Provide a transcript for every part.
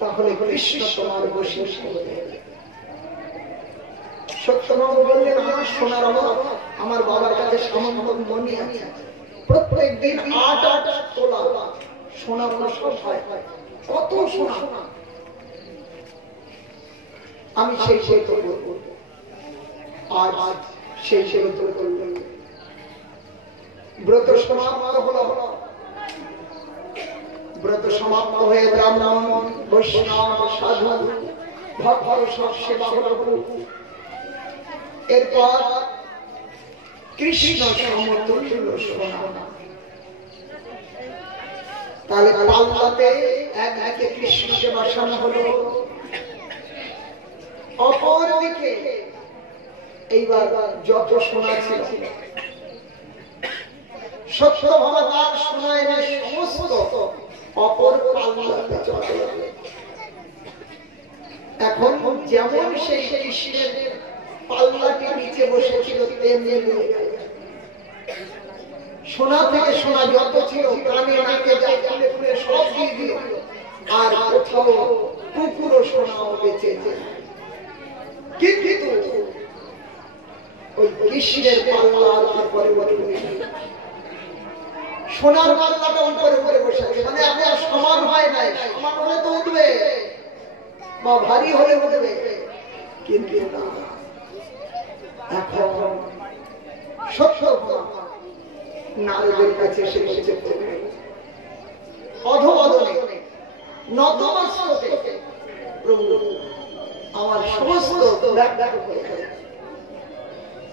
তাহলে কৃষ্ণ তোমার বশীভূত হয়ে যাবে। সত্যবাবু বললেন, আমার সোনার অভাব, আমার বাবার কাছে সামন্ত মণি আছে, প্রত্যেক দিন ৮ তোলা সোনা সব হয়, কত সোনা, আমি সেই তো করবো। আজ সেই তো করবো। ব্রত সমাপ্ত হলো। ব্রত সমাপ্ত হয়ে ব্রাহ্মণ, বৈষ্ণব, সাধু, ভক্ত সব সেবা হলো। এরপর কৃষ্ণ সমতুল্য সোনা। তাহলে পাল্লাতে একদিকে কৃষ্ণকে বসানো হলো, অপর দিকে এইবার যত সোনা ছিল সত্যভামা তার সোনা এনে সমস্ত অপর পাল্লাতে চলে। এখন যেমন সেই কৃষ্ণের পাল্লাটি নিচে বসেছিল তেমনি সোনা থেকে সোনা যত ছিল কানে নাকে যা ফুলে ফুলে সব দিয়ে দিল, আর কোথাও টুকরো সোনাও বেঁচে যায়। কিন্তু ওই কৃষ্ণের পাল্লার উপরে সোনার পাল্লাটা উপরে উপরে বসে আছে, মানে এখন সমান হয় নাই। সমান হলে তো উঠবে বা ভারী হলে উঠবে, কিন্তু না, এখন সত্য নারদের কাছে সে বলছে অধবদনে নতমস্তকে প্রভু আমার সমস্ত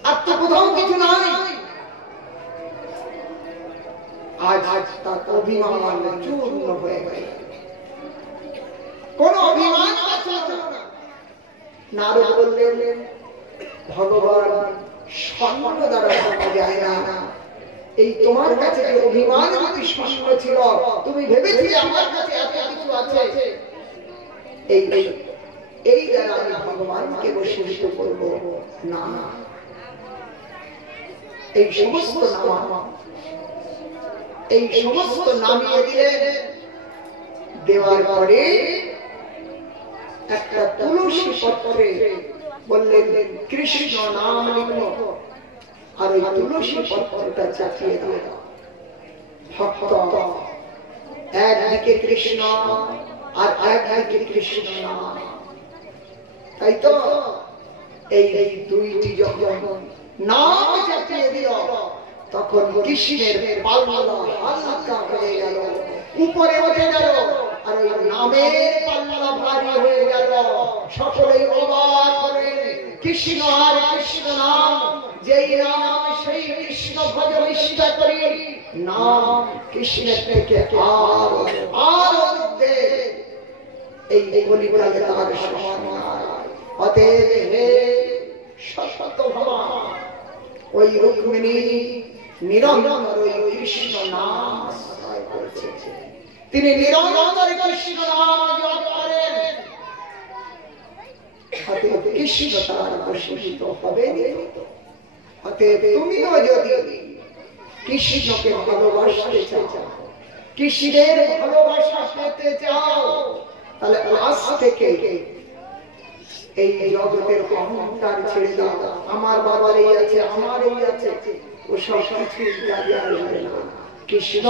আর তো কোথাও কিছু নাই। আজ তার অভিমান চূর্ণ হয়ে গেল, কোন অভিমান না। নারদ বললেন, ভগবান স্বর্ণ দ্বারা পাওয়া যায় না, এই তোমার কাছে যে অভিমান যদি স্বর্ণ ছিল, তুমি ভেবেছিলে আমার কাছে এত কিছু আছে, এই দ্বারা আমি ভগবানকে বশীভূত করব না। এই সমস্ত নামিয়ে দিলেন। দেওয়ার পরে একটা তুলসী পত্রে বললেন, কৃষ্ণ নাম লিখো, আর ওই তুলসী পত্রটা চাপিয়ে দিয়ে দাও। ভক্ত একদিকে কৃষ্ণ আর একদিকে কৃষ্ণ নাম, তাই তো এই দুইটি যখন নাম চাপিয়ে দিল, তখন কৃষ্ণের পাল্লা হালকা হয়ে গেল, উপরে উঠে গেল, আর ওই নামের পাল্লা ভারী হয়ে গেল। সকলেই অবাক করেন, কৃষ্ণ আর কৃষ্ণ নাম, যেই নাম সেই কৃষ্ণ ভজ নিষ্ঠা করি, নাম কৃষ্ণের থেকে আর ঊর্ধ্বে, এই কলিকালে তার সমান নাই। অতএব হে সত্যভামা, ওই রুক্মিণী নিরন্তর ওই কৃষ্ণ নাম আশ্রয় করেছে, তিনি নিরন্তর কৃষ্ণ নাম জপ করেন। অতএব কৃষ্ণ তার বশীভূত হবে। অতএব তুমিও যদি কৃষ্ণকে ভালোবাসতে চাও, কৃষ্ণের ভালোবাসা পেতে চাও, তাহলে আজ থেকে এই জগতের অহংকার ছেড়ে দাও। আমার বাবার এই আছে, আমার এই আছে, ও সব কিছু কাজে আসবে না। কৃষ্ণ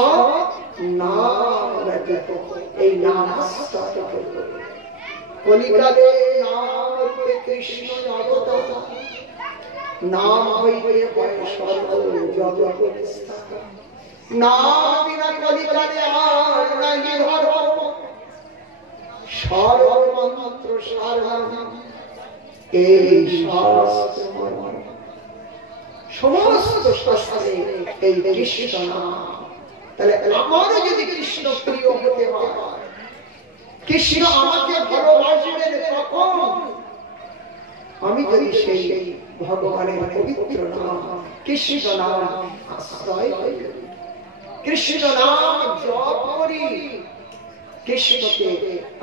নাম ব্যতীত এই নাম আশ্রয় করবে। কলিকালে নাম রূপে কৃষ্ণ অবতার, নাম হইতে হয় সর্ব জগৎ স্থান। নাম বিনা কলিকালে আর নাহি ধর্ম, সর্বমন্ত্র সারনাম এই শাস্ত্র। সমস্ত শাস্ত্রে এই কৃষ্ণ নাম। তাহলে আমারও যদি কৃষ্ণ প্রিয় হতে হয়, কৃষ্ণ আমাকে ভালোবাসবেন কখন? আমি যদি সেই ভগবানের পবিত্র নাম কৃষ্ণ নাম আশ্রয় করি, কৃষ্ণ নাম জপ করি, কৃষ্ণকে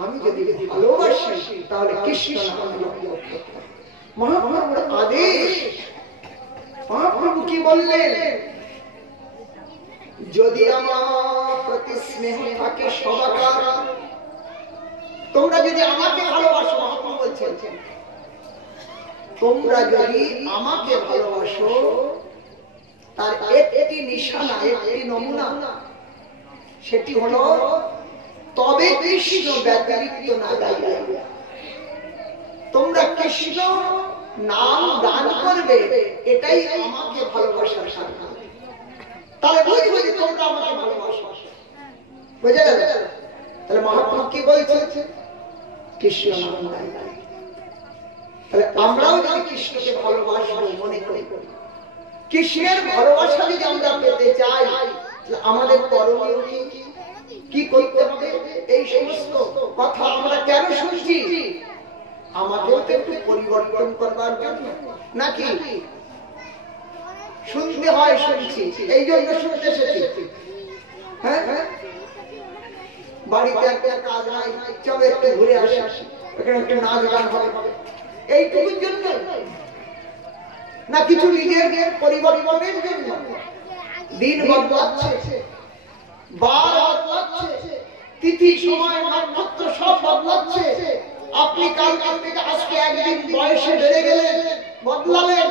আমি যদি ভালোবাসি, তাহলে কৃষ্ণ নাম জপ করতে হবে। মহাপ্রভুর আদেশ, মহাপ্রভু কি বললেন? যদি আমার প্রতি স্নেহ থাকে সবাকার, তোমরা যদি আমাকে ভালোবাসো, মহাপ্রভু বলছেন, তোমরা যদি আমাকে ভালোবাসো, তার একটি নিশানা, একটি নমুনা, সেটি হলো তবে কৃষ্ণ ব্যতিরিক্ত না গাইবে। তোমরা কৃষ্ণ নাম গান করবে, এটাই আমাকে ভালোবাসার সাধনা। তাহলে বুঝবে যে তোমরা আমাকে ভালোবাসো, বুঝে গেল? তাহলে মহাপ্রভু কি বলছে? কৃষ্ণ নাম গাইবে। তাহলে আমরাও যদি কৃষ্ণকে ভালোবাসবো মনে করি, কৃষ্ণের ভালোবাসা যদি আমরা পেতে চাই, আমাদের করণীয় কি করতে হবে? এই সমস্ত কথা আমরা কেন শুনছি? আমাকেও তো একটু পরিবর্তন করবার জন্য, নাকি? শুনতে হয়, শুনছি, এই জন্য শুনতে এসেছি। হ্যাঁ, বাড়িতে একটা কাজ নাই, চলো একটু ঘুরে আসি, এখানে একটু নাচ গান হবে, এইটুকুর জন্য না কিছু নিজের পরিবর্তনের জন্য? দিন বদলাচ্ছে, বার বদলাচ্ছে, তিথি সময় নক্ষত্র সব বদলাচ্ছে। আপনি কালকাল থেকে আজকে একদিন বয়সে বেড়ে গেলেন, বদলালেন,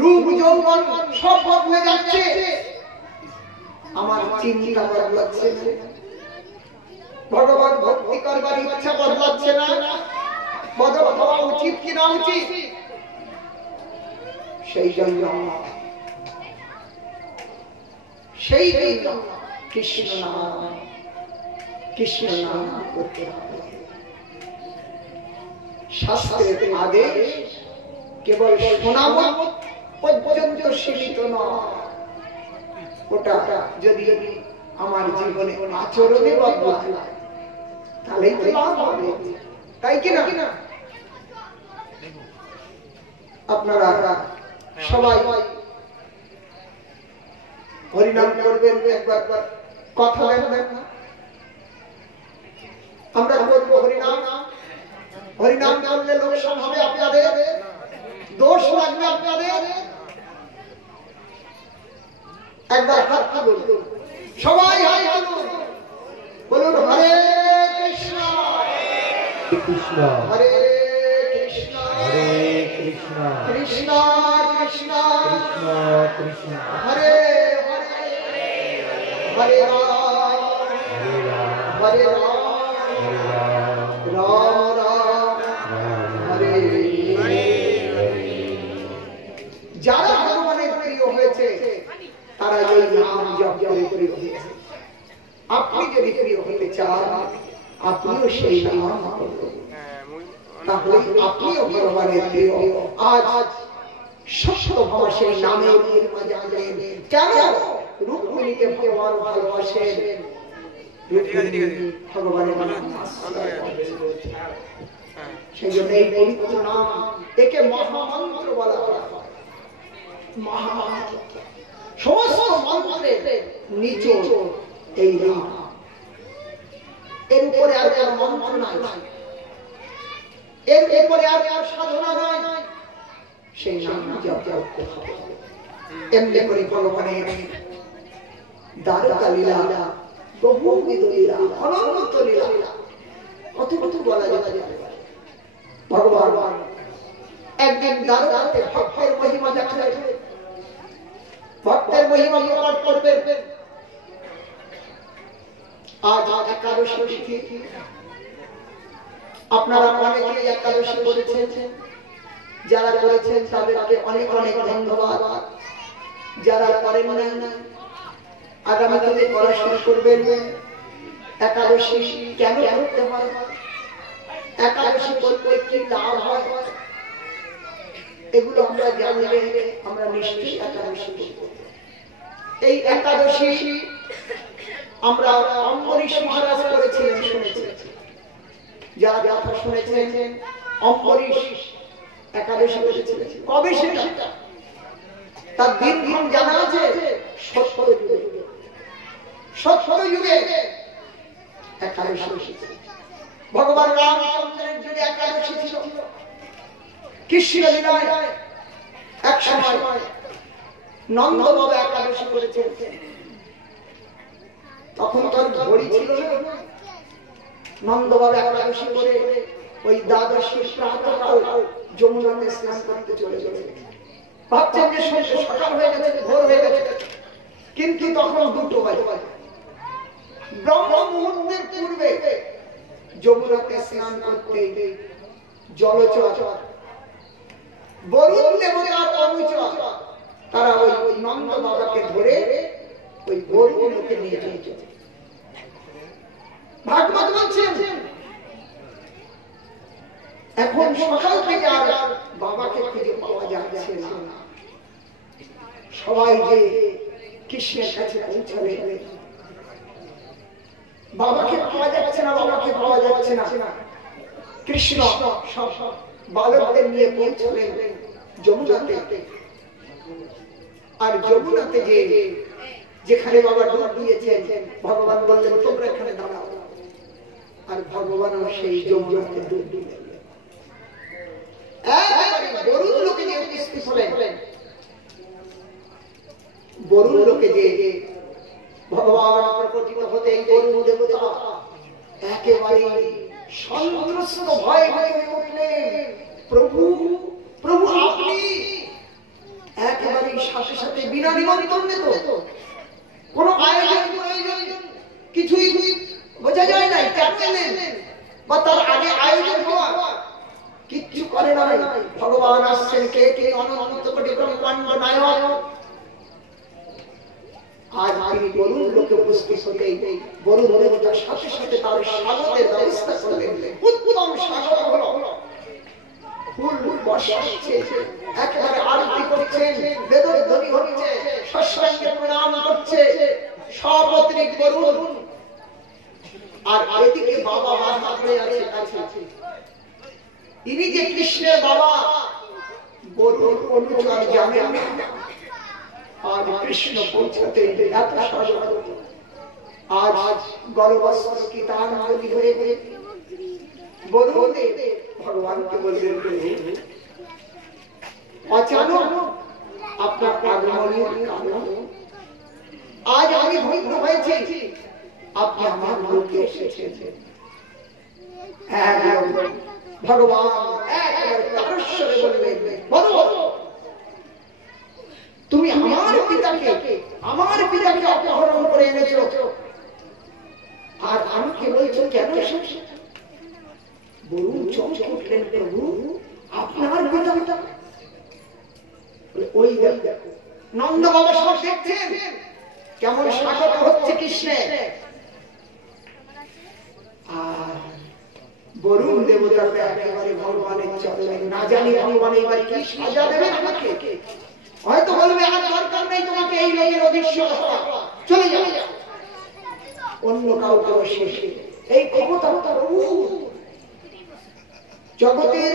রূপ যৌবন সব বদলে যাচ্ছে। আমার চিন্তা বদলাচ্ছে না, ভগবান ভক্তি করবার ইচ্ছা বদলাচ্ছে না, বদল হওয়া উচিত কিনা উচিত? সেই জন্য কৃষ্ণ নাম করতে হবে। শাস্ত্রের আদেশ কেবল শোনা পর্যন্ত সীমিত নয়, ওটা যদি আমার জীবনে আচরণে বদলায় তাহলেই তো লাভ হবে, তাই কিনা? আপনারা সবাই হরিনাম করবেন, একবার কথা বলবেন, আমরা করবো হরিনাম। হরিনাম করলে লোকসান হবে আপনাদের, দোষ লাগবে আপনাদের। একবার হাত তুলুন, সবাই হাত তুলুন, বলুন হরে কৃষ্ণ কৃষ্ণ হরে কৃষ্ণ হরে কৃষ্ণ কৃষ্ণ কৃষ্ণ কৃষ্ণ কৃষ্ণ হরে হরে হরে রাম হরে রাম রাম রাম হরে হরে। যারা ভগবানের প্রিয় হয়েছে তারা এই নাম জপ করে প্রিয় হয়েছে। আপনি যদি প্রিয় হতে চান, আপনিও সেই নাম করুন, তাহলে আপনিও ভগবানের প্রিয়। আজ সত্যভাবে সেই নামের মাঝে আনলেন। কেন? রুক্মিণীকে ভগবান ভালোবাসেন, ভগবানের নাম, সেই জন্য এই পবিত্র নাম, একে মহামন্ত্র বলা হয়। মহামন্ত্র, সমস্ত মন্ত্রের নিচে এই নাম, এর উপরে আর কোনো মন্ত্র নাই, এর উপরে আর সাধনা নাই, সেই নাম জপ করতে হবে। এমনি করে ভগবানের দ্বারকা লীলা, বহুবিধ লীলা, অনন্ত লীলা, কত কত বলা যাবে। ভগবান একদিন দ্বারকাতে ভক্তের মহিমা দেখালেন, ভক্তের মহিমা প্রকাশ করবেন। আজ একাদশী তিথি, আপনারা অনেকে একাদশী করেছেন, যারা করেছেন তাদেরকে অনেক অনেক ধন্যবাদ। যারা করেন না, আগামী দিনে পড়াশোনা করবেন। একাদশী কেন করতে হয়, একাদশী করতে কি লাভ হয়, এগুলো আমরা জানলে আমরা নিশ্চয়ই একাদশী করব। এই একাদশী আমরা অম্বরীশ মহারাজ করেছিলেন, শুনেছিলেন, যারা কথা শুনেছেন। অম্বরীশ একাদশী করেছিলেন। কবে সেটা? তার দিনক্ষণ জানা আছে, ৭০ যুগে। ৭০ যুগে একাদশী, ভগবান রামচন্দ্রের যুগে একাদশী ছিল। কৃষ্ণ লীলায় এক সময় নন্দ বাবা একাদশী করেছেন। তখন তার ঘড়ি ছিল না, নন্দবাবা একাদশী করে ওই দ্বাদশীর প্রাতঃকাল যমুনাতে স্নান করতে চলে গেলেন। ভাবছেন যে সকাল হয়ে গেছে, ভোর হয়ে গেছে, কিন্তু তখন 2টো বাজে। ব্রহ্ম মুহূর্তের পূর্বে যমুনাতে স্নান করতে জলচর বরুণ দেবতার অনুচর তারা ওই নন্দ বাবাকে ধরে ওই বরুণকে নিয়ে গিয়েছে। ভাগবত বলছেন এখন সকাল থেকে আর বাবাকে খুঁজে পাওয়া যাচ্ছে না। সবাই যে কৃষ্ণের কাছে পৌঁছাবে, বাবাকে পাওয়া যাচ্ছে না, বাবাকে পাওয়া যাচ্ছে না। কৃষ্ণ সব বালকদের নিয়ে পৌঁছলেন যমুনাতে। আর যমুনাতে যেখানে বাবা ডুব দিয়েছেন, ভগবান বললেন তোমরা এখানে দাঁড়াও। আর ভগবানও সেই যমুনাতে ডুব দিলেন। বরুণ লোকে যে উপস্থিত হলেন, বরুণ লোকে যে ভগবান প্রকটিত হতে এই বরুণ দেবতা একেবারে সন্ত্রস্ত ভয় হয়ে উঠলেন। প্রভু প্রভু আপনি একেবারে সাথে সাথে বিনা নিমন্ত্রণে, তো কোন আয়োজন প্রয়োজন কিছুই বোঝা যায় নাই, কেন এলেন বা তার আগে আয়োজন হওয়া কিচ্ছু করে নাই। ভগবান আসছেন কে কে অনন্ত কোটি ব্রহ্মাণ্ড নায়ক। আজ তিনি বরুণ লোকে উপস্থিত হতেই বরুণ দেবতার সাথে সাথে তার স্বাগতের ব্যবস্থা করলেন। উত্তম স্বাগত হলো, ফুল বর্ষা হচ্ছে, একেবারে আরতি করছেন, বেদের ধ্বনি হচ্ছে, সাষ্টাঙ্গে প্রণাম করছে সপত্নীক বরুণ। আর এদিকে বাবা বাধা হয়ে আছে কাছে। ইনি যে কৃষ্ণের বাবা, বরুণ অনুচর জানেন না। আজ কৃষ্ণ পৌঁছাতে এত সহজ। আজ গর্ভবস্ত্র কি তার আঙ্গুলি হয়ে বরুণ ভগবানকে বললেন অচানক আপনার আগমনের কারণ আজ আমি ধন্য হয়েছি, আপনি আমার লোকে এসেছেন। ভগবান একেবারে তারস্বরে বললেন বলো তুমি আমার পিতাকে অপহরণ করে এনেছো, আর আমাকে বলছো কেন এসেছো? বরুণ চমকে উঠলেন, প্রভু আপনার পিতা? ওই দেখো নন্দ বাবা সব দেখছেন কেমন স্বাগত হচ্ছে কৃষ্ণের। আর বরুণ দেবতাকে একেবারে ভগবানের চরণে, না জানি ভগবান এবার কি সাজা দেবেন আমাকে। হয়তো বলবে আর দরকার নেই তোমাকে এই লোকের অদৃশ্য চলে যাও, অন্য কাউকে শেষে এই ক্ষমতা প্রভু জগতের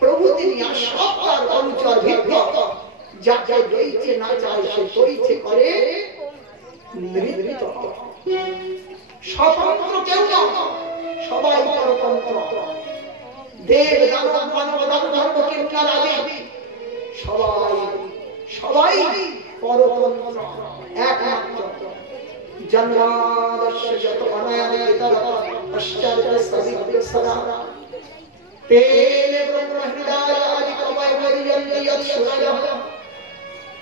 প্রভু তিনি, আর সব তার অনুচর ভিন্ন। যা যা দইছে না চায় সে দইছে করে নৃত্য। স্বতন্ত্র কেউ না, সবাই পরতন্ত্র। দেব দানব মানব ধর্ম কিংকার আদি সবাই পরতন্ত্র একমাত্র। জন্মাদস্য যত অনায়াদি ইতর পশ্চাৎ সবিদ্য সদা তেনে ব্রহ্ম হৃদয় আদি কময় পরিজন্যে যৎ সুরয়ঃ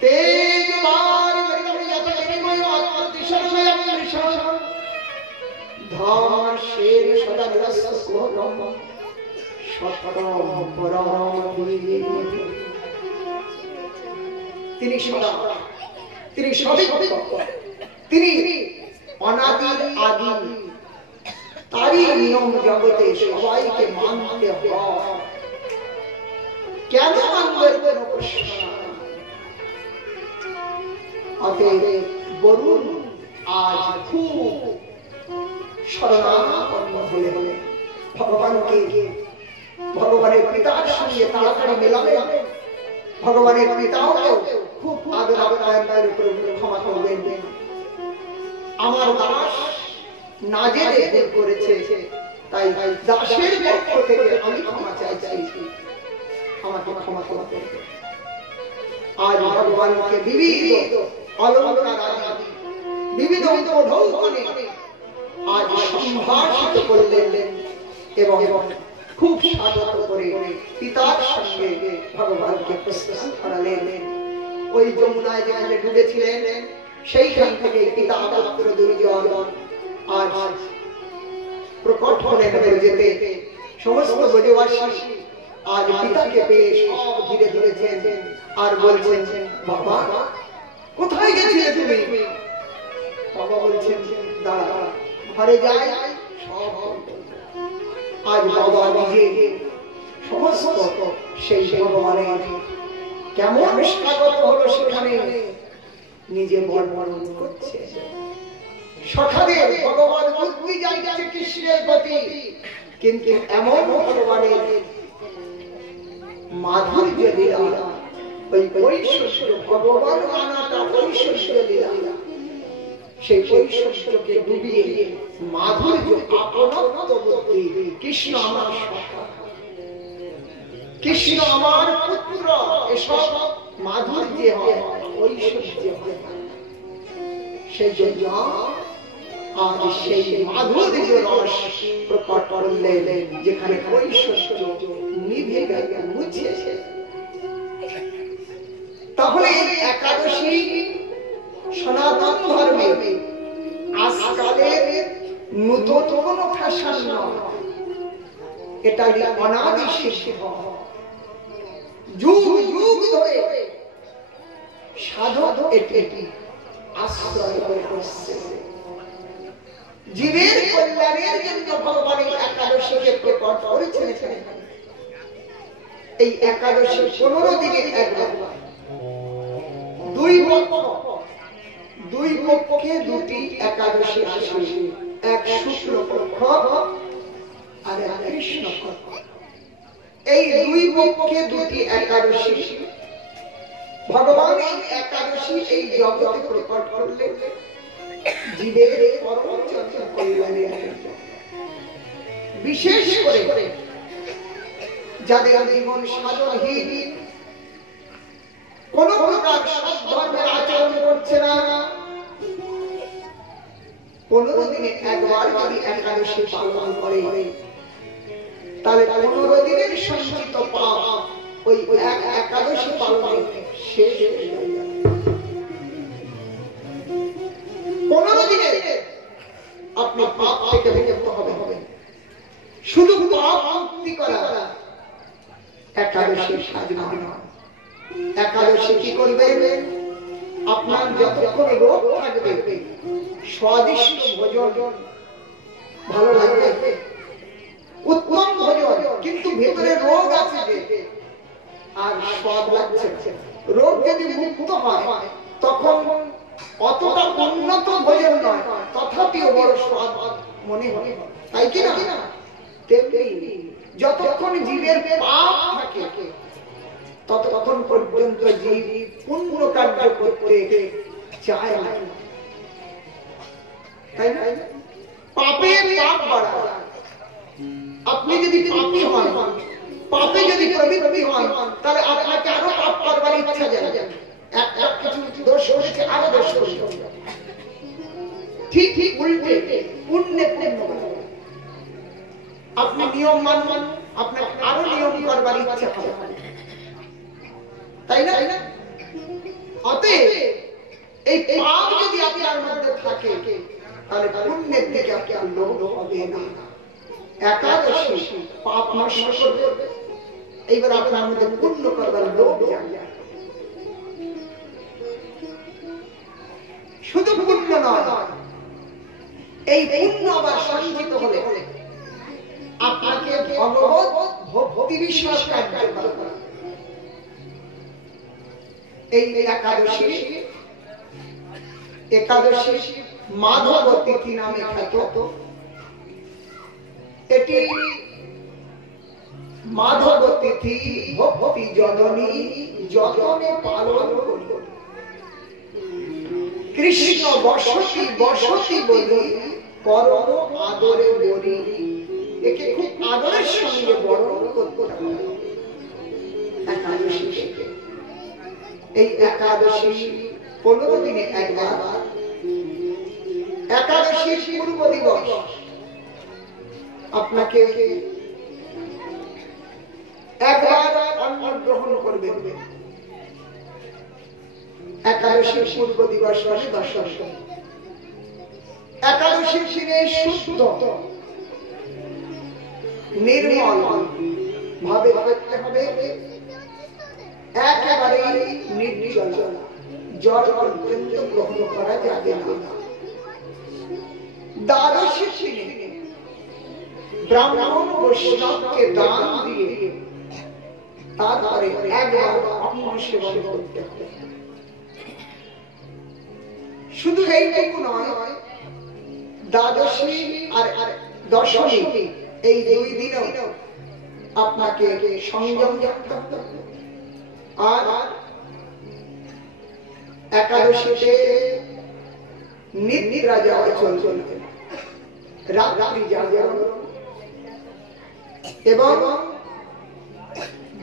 তেজ বারি পরিগণিত পরিময় আত্মদিশময়ং ঋষাঃ ধাম শের সদা নিরস্ত কোহম সৎপরম পরমধি। তিনি সদা, তিনি সবই, তিনি অনাদির আদি। তারই নিয়ম জগতে সবাইকে মানতে হয়। কেন মানবে কোনো প্রশ্ন? অতএব বরুণ আজ খুব শরণাপন্ন হলে ভগবানকে, ভগবানের পিতার সঙ্গে তাড়াতাড়ি মেলাবে। ভগবানের পিতাও খুব আদর আপ্যায়নের উপরে ক্ষমা করবেন। আমার দাস না জেনে ভুল করেছে, তাই দাসের পক্ষ থেকে আমি ক্ষমা চাইছি, আমাকে ক্ষমা করতে। আজ ভগবানকে বিবিধ অলঙ্কার আদি বিবিধ ঢৌকনে আজ সম্ভাষিত করলেন এবং খুব স্বাগত করে পিতার সঙ্গে ভগবানকে প্রস্তুত করালেন। ওই যমুনায় যেখানে ডুবেছিলেন সেইখান থেকে পিতা পুত্র দুইজন আজ প্রকট হলেন যেতে। সমস্ত ব্রজবাসী আজ পিতাকে পেয়ে সব ঘিরে ধরেছেন আর বলছেন, বাবা কোথায় গেছিলে তুমি? বাবা বলছেন, দাঁড়া ঘরে যাই সব। আজ বাবা নিজে সমস্ত সেই ভগবানের কেমন স্বাগত হলো সেখানে নিজে বর্ণন করছে। সখাদের ভগবান বুদ্ধি যাইছে কৃষ্ণের প্রতি, কিন্তু এমন ভগবানের মাধুর্য লীলা, ওই ঐশ্বর্য ভগবান আনাটা ঐশ্বর্য লীলা, সেই ঐশ্বর্যকে ডুবিয়ে মাধুর্য আপনত্ব বুদ্ধি। কৃষ্ণ আমার সখা, কৃষ্ণ আমার পুত্র, এসব মাধুর্য হয়, ঐশ্বর্য হয়। সেই জন্য আজ সেই মাধুর্য রস প্রকট করলেন যেখানে ঐশ্বর্য নিভে গেছে, মুছেছে। তাহলে একাদশী সনাতন ধর্মে আজকালের নূতন কোনো ফ্যাশন নয়, এটা অনাদি শিষ্য যুগ যুগ ধরে সাধক এটি আশ্রয় করে আসছে। জীবের কল্যাণের জন্য ভগবান এই একাদশীকে প্রকট করেছেন। এই একাদশী 15 দিনে একবার, দুই পক্ষে দুটি একাদশী আসে, এক শুক্ল পক্ষ আর এক কৃষ্ণ পক্ষ। এই দুই পক্ষে দুটি একাদশী ভগবান এই একাদশী এই জগতে প্রকট করলেন জীবের পরম কল্যাণের জন্য। বিশেষ করে যাদের জীবন সাধনহীন, কোন প্রকার সৎধর্মের আচরণ করছে না, 15 দিনে একবার যদি একাদশী পালন করে তাহলে 15 দিনের সঞ্চিত পাপ ওই এক একাদশী পালনে শেষ হয়ে যাবে। 15 দিনে আপনি পাপ থেকে মুক্ত হবে। শুধু পাপ মুক্তি করা একাদশীর কাজ নয়। একাদশী কি করবে? আপনার যতক্ষণ রোগ থাকবে স্বাদিষ্ট ভোজন ভালো লাগবে, উত্তম ভোজন, কিন্তু ভেতরে রোগ আছে আর স্বাদ লাগছে। রোগ যদি মুক্ত হয় তখন অতটা উন্নত ভোজন নয়, তথাপিও বড় স্বাদ মনে হয়, তাই কি না? তেমনি যতক্ষণ জীবের পাপ থাকে ততক্ষণ পর্যন্ত জীব পুণ্য কার্য করতে চায় না, তাই না? পাপে পাপ বাড়ায়। আপনি যদি পাপী হন, পাপে যদি প্রবৃত্তি হন, তাহলে আপনাকে আরো পাপ করবার ইচ্ছা যায়। একটা কিছু দোষ হয়েছে আরো দোষ করবে, ঠিক উল্টে পুণ্যে পুণ্য। আপনি নিয়ম মানবেন, আপনাকে আরো নিয়ম করবার ইচ্ছা হবে, তাই না? অতএব এই পাপ যদি আপনার মধ্যে থাকে তাহলে পুণ্যের দিকে আপনার লোভ হবে না। একাদশী পাপ নষ্ট করবে, এইবার আপনার মধ্যে পুণ্য করবার লোভ জাগে। শুধু পুণ্য নয়, এই পুণ্য আবার সঞ্চিত হলে আপনাকে ভগবত ভক্তি বিশ্বাস কার্য করবে। এই একাদশী মাধব তিথি নামে খ্যাত। এটি মাধব তিথি ভক্তি জননী যতনে পালন করি, কৃষ্ণ বসতি বসতি বলি পরম আদরে বলি। একে খুব আদরের সঙ্গে বরণ করতে হবে একাদশী। এই একাদশী 15 দিনে একবার একাদশীর পূর্ব দিবস আপনাকে একবার অন্ন গ্রহণ করবেন। একাদশীর পূর্ব দিবস মানে দশমী। একাদশীর দিনে শুদ্ধ নির্মল ভাবে থাকতে হবে, একেবারে নির্জল, জল পর্যন্ত গ্রহণ করা যাবে না। দ্বাদশীর দিনে ব্রাহ্মণ বৈষ্ণবকে দান দিয়ে তারপরে একবার অন্ন সেবন করতে হবে। শুধু এইটুকু নয়, দ্বাদশী আর দশমী এই দুই দিনও আপনাকে সংযম রাখতে হবে। আর একাদশীতে নিদ্রা যাওয়া চলবে, রাত্রি জাগরণ এবং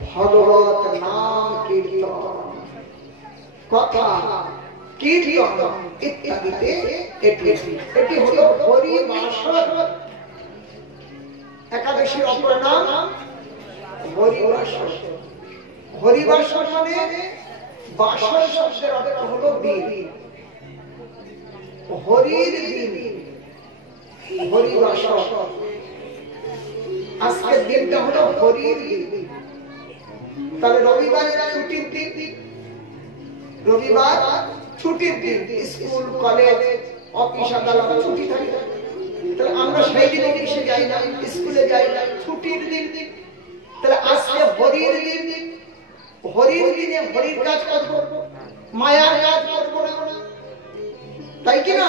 ভগবত নাম কীর্তন, কথা কীর্তন ইত্যাদিতে এটি হলো হরিবাসর। একাদশীর অপর নাম হরিবাসর। হরিবাসর মানে বাসর শব্দের অর্থ হলো দিন, হরির দিন, হরিবাসর। আজকের দিনটা হলো হরির দিন। তাহলে রবিবারে ছুটির দিন, রবিবার ছুটির দিন, স্কুল কলেজ অফিস আদালত ছুটি থাকে। তাহলে আমরা সেই দিন অফিসে যাই না, স্কুলে যাই না, ছুটির দিন। তাহলে আজকে হরির দিন, হরির দিনে হরির কাজ করব, মায়ার কাজ করব না, তাই কি না?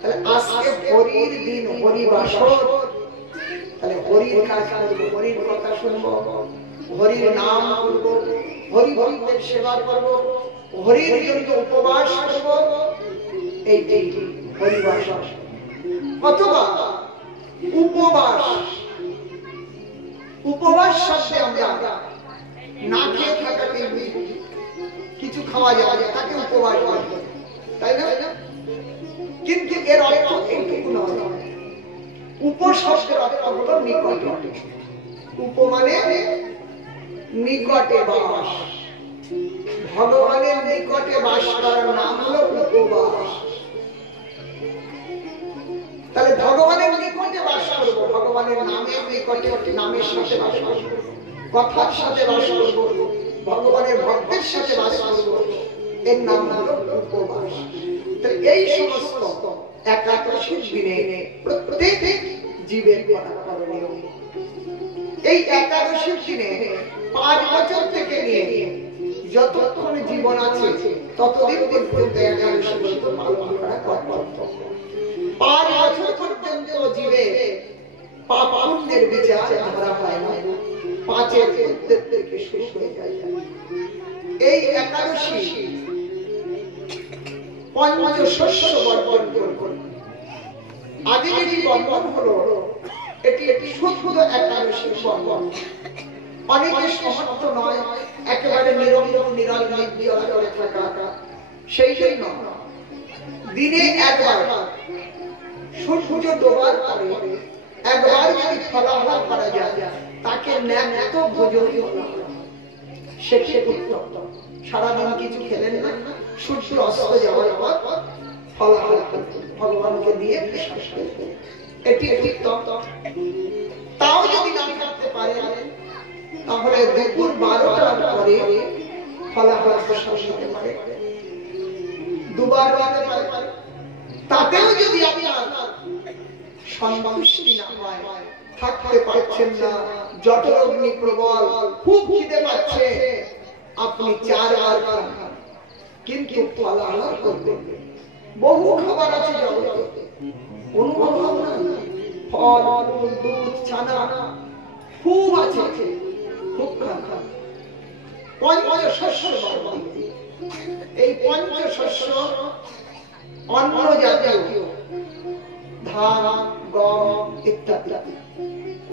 তাহলে আজকে হরির দিন, হরিবাসর। তাহলে হরির কাজ করব, হরির কথা শুনবো, হরির নাম করব, হরি ভক্তের সেবা করব, হরির জন্য উপবাস করব, এই হরিবাসর। অথবা উপবাস, উপবাস শব্দে আমরা না খেয়ে থাকাকে কিছু খাওয়া যায় তাকে উপবাস বলে, তাই না? কিন্তু এর অর্থ এইটুকু নয়। উপশব্দের অর্থ হলো নিকটে। উপ মানে নিকটে বাস, ভগবানের নিকটে বাস করার নাম হলো উপবাস। তাহলে ভগবানের নিকটে বাস করবো, ভগবানের নামের নিকটে, নামের সাথে বাস করবো, কথার সাথে বাস করবো, ভগবানের ভক্তের সাথে বাস করবো, এর নাম হলো উপবাস। এই সমস্ত একাদশীর দিনে প্রত্যেক জীবের করা করণীয়। এই একাদশীর দিনে 5 বছর থেকে নিয়ে যতক্ষণ জীবন আছে ততদিন পর্যন্ত একাদশী ব্রত পালন করা কর্তব্য। 5 বছর পর্যন্ত জীবে পাপ পুণ্যের বিচার ধরা হয় না, 5-এর মধ্যে থেকে শেষ হয়ে যায়। এই একাদশী পঞ্চশস্য বর্জন করবেন। আগে যেটি বর্জন হলো এটি শুদ্ধ একাদশী বর্জন। অনেকে সমর্থ নয় একেবারে নিরন্তর নির্জল করে থাকা, সেই জন্য দিনে একবার সূর্য ডোবার পরে একবার যদি ফলাহার করা যায় তাকে ন্যায্য ভোজন সেটি উত্তম। সারাদিন কিছু খেলেন না, সূর্য অস্ত যাওয়ার পর ফলাহার ভগবানকে দিয়ে বিশ্বাস করবেন, এটি উত্তম। তাও যদি না থাকতে পারে তাহলে দুপুর 12টার পরে ফলাহার প্রসাদ হতে পারে, দুবার হতে পারে। তাতেও যদি আপনার সন্তুষ্টি না হয়, থাকতে পারছেন না, জঠরাগ্নি প্রবল, খুব খিদে পাচ্ছে, আপনি 4 বার খান, কিন্তু ফলাহার করবেন। বহু খাবার আছে জগতে, অনুভব না, ফল, দুধ, ছানা খুব আছে, খুব খান। পঞ্চশস্য, এই পঞ্চশস্য অন্ন জাতীয়, ধান, গম ইত্যাদি।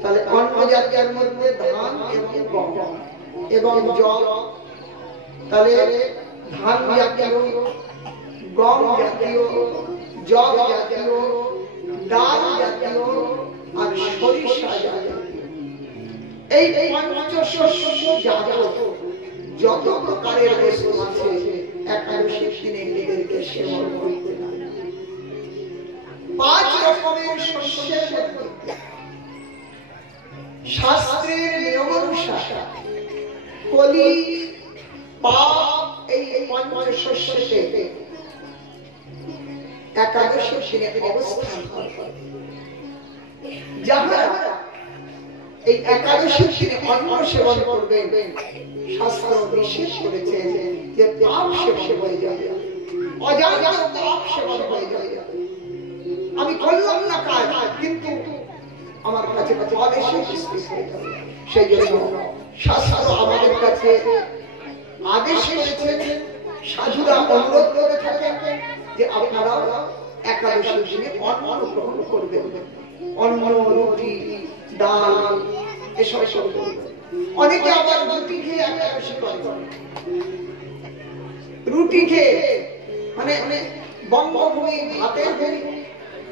তাহলে অন্ন জাতীয়ের মধ্যে ধান এবং গম এবং জল। তাহলে ধান জাতীয়, গম জাতীয়, জব জাতীয়, ডাল জাতীয় আর সরিষা জাতীয়, এই পঞ্চশস্য জাতীয় যত প্রকারের বস্তু আছে একাদশীর দিনে এদেরকে সেবন করতে হবে। 5 রকমের শস্যের মধ্যে শাস্ত্রের নিয়মানুসারে কলি, পাপ এই পঞ্চশস্যে একাদশীর দিনে অবস্থান করে। যাহারা এই একাদশীর দিনে অন্ন সেবন করবেন, শাস্ত্র নিষেধ করেছে যে পাপ সেবন হয়ে যাবে, অজানা পাপ সেবন হয়ে যাবে। আমি করলাম না কাজ, কিন্তু আমার কাছে ফল এসে সেই জন্য শাস্ত্র আমাদের কাছে আদেশ করেছেন, সাধুরা অনুরোধ করে থাকেন যে আপনারা একাদশীর দিনে অন্ন গ্রহণ করবেন। অন্ন, রুটি, ডাল এসব করবেন। অনেকে আবার রুটি খেয়ে একাদশী করে, রুটি খেয়ে মানে বঙ্গভূমি ভাতের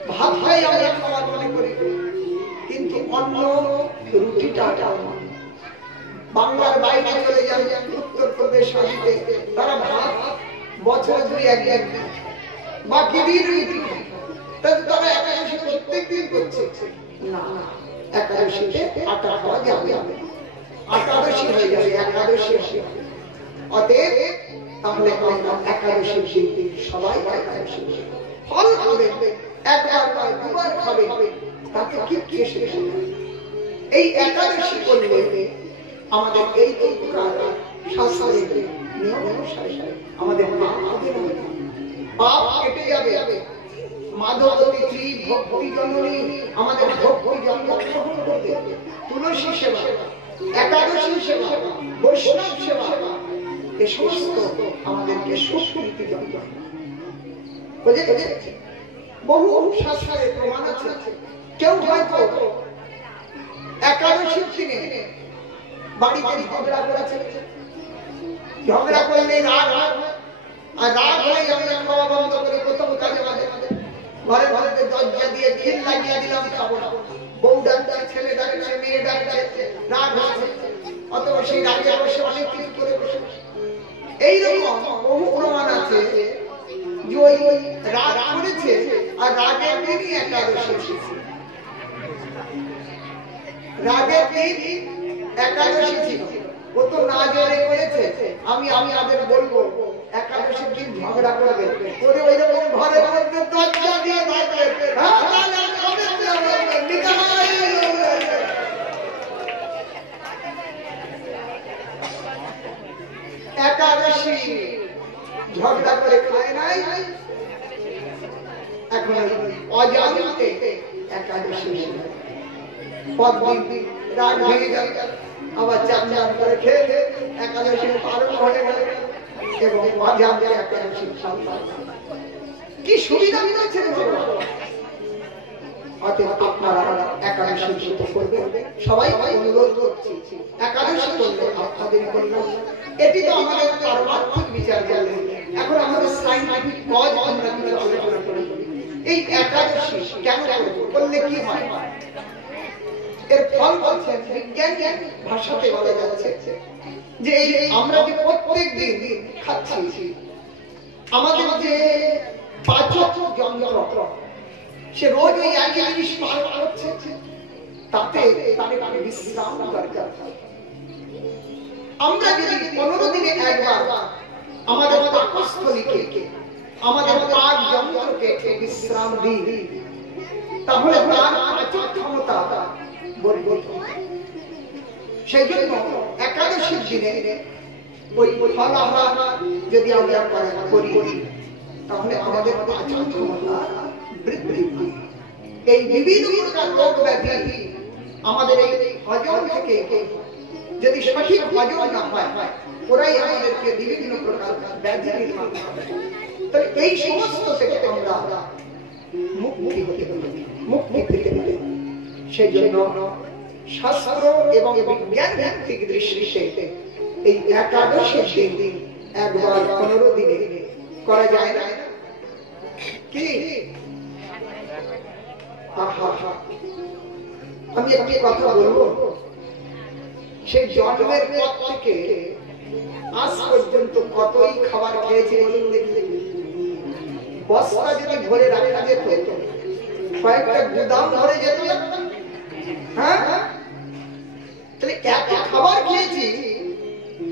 ভাত খাই আমরা খাওয়ার মনে করি, কিন্তু অন্য রুটিটা বাংলার বাইরে চলে যান, উত্তরপ্রদেশ আসতে তারা ভাত বছরে 2-1 দিন, বাকি দিন রুটি খায়। তারা একাদশী প্রত্যেক দিন করছে না, একাদশীতে আটা খাওয়া যাবে, একাদশী হয়ে যাবে, একাদশী। অতএব তাহলে আমরা একাদশীর দিন সবাই একাদশী ফল খাবে, একবার বা দুবার খাবে, তাতে কি এসে এই একাদশী করলে আমাদের এই শাস্ত্রের নিয়ম অনুসারে আমাদের পাপ কেটে যাবে। মাধবতী শ্রী ভক্তি জননী আমাদের ভক্তি জন্মগ্রহণ করবে। তুলসী সেবা, একাদশী সেবা, বৈষ্ণব সেবা, এ সমস্ত আমাদেরকে সুস্মৃতি জন্ম। বহু শাস্ত্রের প্রমাণ আছে। কেউ হয়তো একাদশীর দিনে বাড়িতে ঝগড়া করেছে, ঝগড়া করলে রাগ, আর রাগ হয়ে আমরা খাওয়া বন্ধ করে প্রথম কাজে ঘরে ঘরে দরজা দিয়ে খিল লাগিয়ে দিলাম, খাবো না। বউ ডাকছে, ছেলে ডাকছে, মেয়ে ডাকছে, রাগ হচ্ছে, অথবা সেই রাগে বসে অনেক কিছু করে বসে। এইরকম বহু প্রমাণ আছে যে ওই রাগ করেছে আর রাগের দিনই একাদশী এসেছে, রাগের দিন একাদশী ছিল। ও তো না জোরে করেছে, আমি আপনাদের বলবো একাদশীর দিন ঝগড়া করবে করে ওই রকম ঘরের মধ্যে দরজা দিয়ে একাদশী ঝগড়া করে খায় নাই। এখন অজান্তে একাদশী পরদিন রাগ ভেঙে গেল, আবার চান করে খেয়ে একাদশী পালন হয়ে গেল এবং অজান্তে একাদশী কি সুবিধা মিলেছে। অতএব আপনারা একাদশী ব্রত করবেন, সবাই অনুরোধ করছি একাদশী করলে আপনাদের করলাম। এটি তো আমাদের পারমার্থিক বিচার করলেন। এখন আমাদের সাইন্টিফিক কজ আমরা কিন্তু আলোচনা করি। এই একাদশী কেন করলে কি হয়, এর ফল বলছেন বিজ্ঞান ভাষাতে বলা যাচ্ছে যে এই আমরা যে প্রত্যেক দিন খাচ্ছি, আমাদের যে পাচক যন্ত্র সে রোজ ওই একই জিনিস পান করছে, তাতে তার বিশ্রাম দরকার। আমরা যদি 15 দিনে একবার আমাদের পাকস্থলীকে, আমাদের পাক যন্ত্রকে বিশ্রাম দিই, তাহলে তার পাচক ক্ষমতা বর্ধিত। সেই জন্য একাদশীর দিনে ওই ফলাহার যদি আমরা করি, তাহলে আমাদের পাচন ক্ষমতা বৃদ্ধি পায়। এই বিভিন্ন প্রকার রোগ ব্যাধি আমাদের এই হজম থেকে যদি সঠিক হজম না হয়, ওরাই আমাদেরকে বিভিন্ন প্রকার ব্যাধি নির্মাণ করে। তবে এই সমস্ত থেকে আমরা মুক্তি হতে হবে, মুক্তি পেতে হবে। সেই জন্য শাস্ত্র এবং বিজ্ঞান ভিত্তিক দৃষ্টিতে এই একাদশীর দিন একবার 15 দিনে করা যায় না কি? আমি একটি কথা বলবো, সেই জন্মের পর থেকে আজ পর্যন্ত কতই খাবার খেয়েছি বলুন দেখি। বস্তা যদি ভরে রাখা যেত, কয়েকটা গুদাম ভরে যেত, হ্যাঁ, তাহলে এত খাবার খেয়েছি।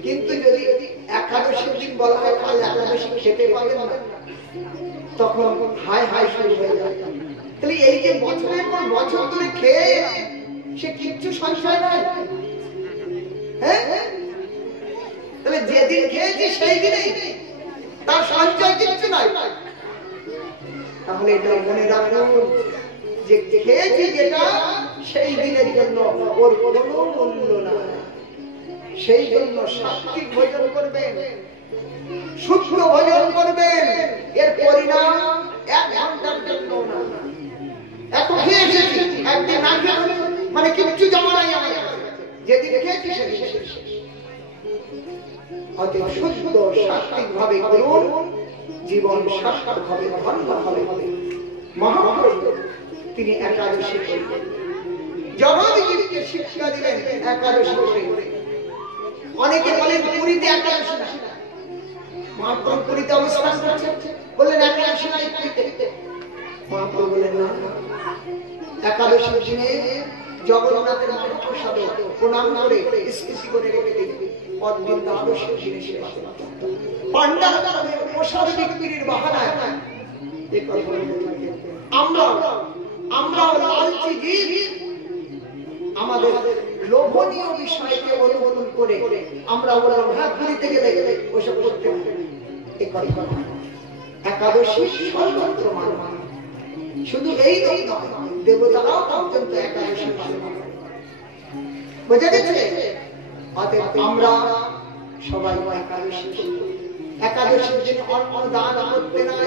কিন্তু যদি একাদশীর দিন বলা হয় কাল একাদশী খেতে পাবেন না, তখন হায় হায় শুরু হয়ে যায়। তাহলে এই যে বছরের পর বছর ধরে খেয়ে সে কিচ্ছু সংশয় নাই, হ্যাঁ, তাহলে যেদিন খেয়েছি সেই দিনেই তার সঞ্চয় কিচ্ছু নাই। তাহলে এটা মনে রাখুন যে খেয়েছি যেটা সেই দিনের জন্য ওর কোনো মূল্য না। সেই জন্য সাত্বিক ভোজন করবেন, শুদ্ধ ভোজন করবেন। এর পরিণাম 1 ঘন্টার জন্য না। এত খেয়েছি একদিন না খেয়ে মানে কিচ্ছু জমা নাই আমার কাছে, যেদিন খেয়েছি সেদিন শেষ। অতি শুদ্ধ সাত্বিক ভাবে করুন, জীবন সার্থক হবে, ধন্য হবে। মহাপ্রভু তিনি একাদশী করলেন, জগৎজীবকে শিক্ষা দিলেন একাদশী করে। অনেকে বলেন পুরীতে একাদশী না, মহাপ্রভু পুরীতে অবস্থান করছেন, বললেন একাদশী নাই পুরীতে। মহাপ্রভু বললেন না, একাদশীর দিনে জগন্নাথের মহাপ্রসাদে প্রণাম করে স্মৃতি করে রেখে দিলেন। পরদিন দ্বাদশীর দিনে সেবা করতেন। পাণ্ডারা প্রসাদ বিক্রির বাহানায় আমরা লালচি জীব, আমাদের লোভনীয় বিষয়কে অনুমোদন করে আমরা বললাম হ্যাঁ পুরীতে গেলে ওসব করতে হবে। একাদশী সর্বত্র মান, শুধু এই নয়, দেবতারাও পর্যন্ত একাদশী পালন করে। বোঝা গেছে? অতএব আমরা সবাই একাদশী, একাদশীর দিন অন্ন দান করতে নাই,